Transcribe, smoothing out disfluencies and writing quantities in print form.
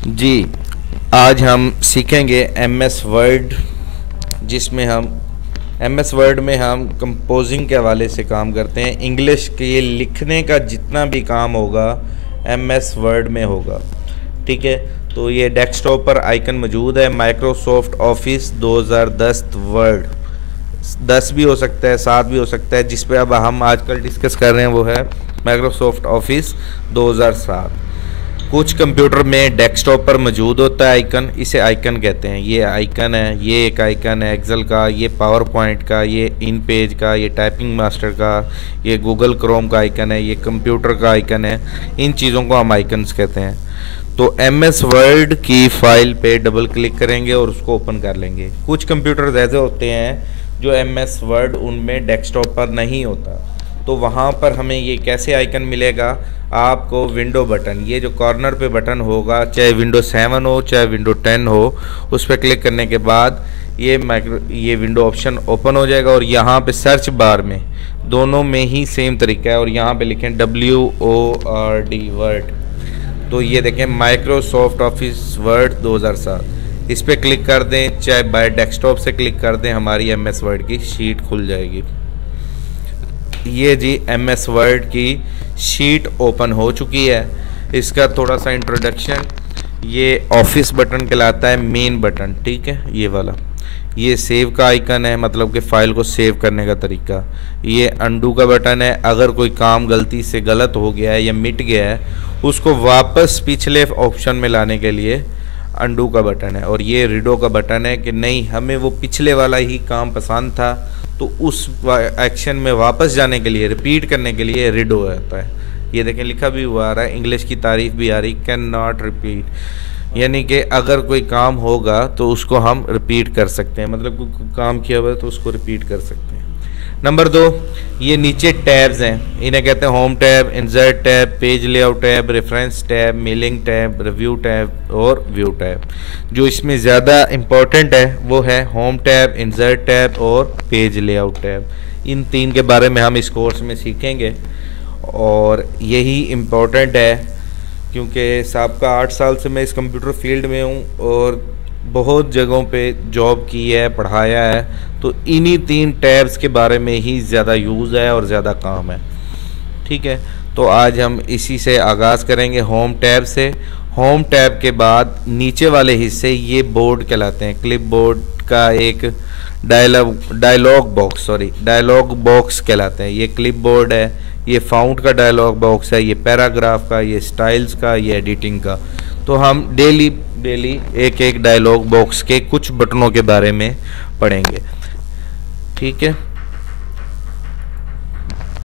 जी, आज हम सीखेंगे एमएस वर्ड, जिसमें हम एमएस वर्ड में हम कंपोजिंग के हवाले से काम करते हैं। इंग्लिश के लिखने का जितना भी काम होगा एमएस वर्ड में होगा। ठीक है, तो ये डेस्कटॉप पर आइकन मौजूद है, माइक्रोसॉफ्ट ऑफिस 2010 वर्ड। 10 भी हो सकता है, 7 भी हो सकता है। जिस पे अब हम आजकल डिस्कस कर रहे हैं वो है माइक्रोसॉफ्ट ऑफिस 2007। कुछ कंप्यूटर में डेस्कटॉप पर मौजूद होता है आइकन, इसे आइकन कहते हैं। ये आइकन है, ये एक आइकन है एक्सेल का, ये पावर पॉइंट का, ये इन पेज का, ये टाइपिंग मास्टर का, ये गूगल क्रोम का आइकन है, ये कंप्यूटर का आइकन है। इन चीज़ों को हम आइकन्स कहते हैं। तो एमएस वर्ड की फाइल पे डबल क्लिक करेंगे और उसको ओपन कर लेंगे। कुछ कंप्यूटर ऐसे होते हैं जो एमएस वर्ड उनमें डेस्कटॉप पर नहीं होता, तो वहाँ पर हमें ये कैसे आइकन मिलेगा? आपको विंडो बटन, ये जो कॉर्नर पे बटन होगा, चाहे विंडो 7 हो चाहे विंडो 10 हो, उस पर क्लिक करने के बाद ये विंडो ऑप्शन ओपन हो जाएगा। और यहाँ पे सर्च बार में दोनों में ही सेम तरीका है, और यहाँ पे लिखें WORD वर्ड। तो ये देखें माइक्रोसॉफ्ट ऑफिस वर्ड 2007, इस पर क्लिक कर दें, चाहे बाय डेस्कटॉप से क्लिक कर दें, हमारी एमएस वर्ड की शीट खुल जाएगी। ये जी एमएस वर्ड की शीट ओपन हो चुकी है। इसका थोड़ा सा इंट्रोडक्शन, ये ऑफिस बटन कहलाता है, मेन बटन। ठीक है, ये वाला, ये सेव का आइकन है, मतलब कि फ़ाइल को सेव करने का तरीका। ये अंडू का बटन है, अगर कोई काम गलती से गलत हो गया है या मिट गया है, उसको वापस पिछले ऑप्शन में लाने के लिए अंडू का बटन है। और ये रीडो का बटन है कि नहीं, हमें वो पिछले वाला ही काम पसंद था, तो उस एक्शन में वापस जाने के लिए, रिपीट करने के लिए रीडो आता है। ये देखें लिखा भी हुआ आ रहा है, इंग्लिश की तारीफ भी आ रही, कैन नॉट रिपीट, यानी कि अगर कोई काम होगा तो उसको हम रिपीट कर सकते हैं, मतलब कोई काम किया हुआ है तो उसको रिपीट कर सकते हैं। नंबर 2, ये नीचे टैब्स हैं, इन्हें कहते हैं home tab, insert tab, page layout tab, reference tab, mailing tab, review tab और व्यू टैब। जो इसमें ज़्यादा इम्पोर्टेंट है वो है होम टैब, इंसर्ट टैब और पेज लेआउट टैब। इन 3 के बारे में हम इस कोर्स में सीखेंगे, और यही इम्पोर्टेंट है क्योंकि सबका 8 साल से मैं इस कंप्यूटर फील्ड में हूँ और बहुत जगहों पे जॉब की है, पढ़ाया है, तो इन्हीं 3 टैब्स के बारे में ही ज़्यादा यूज़ है और ज़्यादा काम है। ठीक है, तो आज हम इसी से आगाज़ करेंगे, होम टैब से। होम टैब के बाद नीचे वाले हिस्से ये बोर्ड कहलाते हैं। क्लिप बोर्ड का एक डायलॉग बॉक्स कहलाते हैं। ये क्लिप बोर्ड है, ये फाउंट का डायलॉग बॉक्स है, ये पैराग्राफ का, ये स्टाइल्स का, ये एडिटिंग का। तो हम डेली एक एक डायलॉग बॉक्स के कुछ बटनों के बारे में पढ़ेंगे। ठीक है।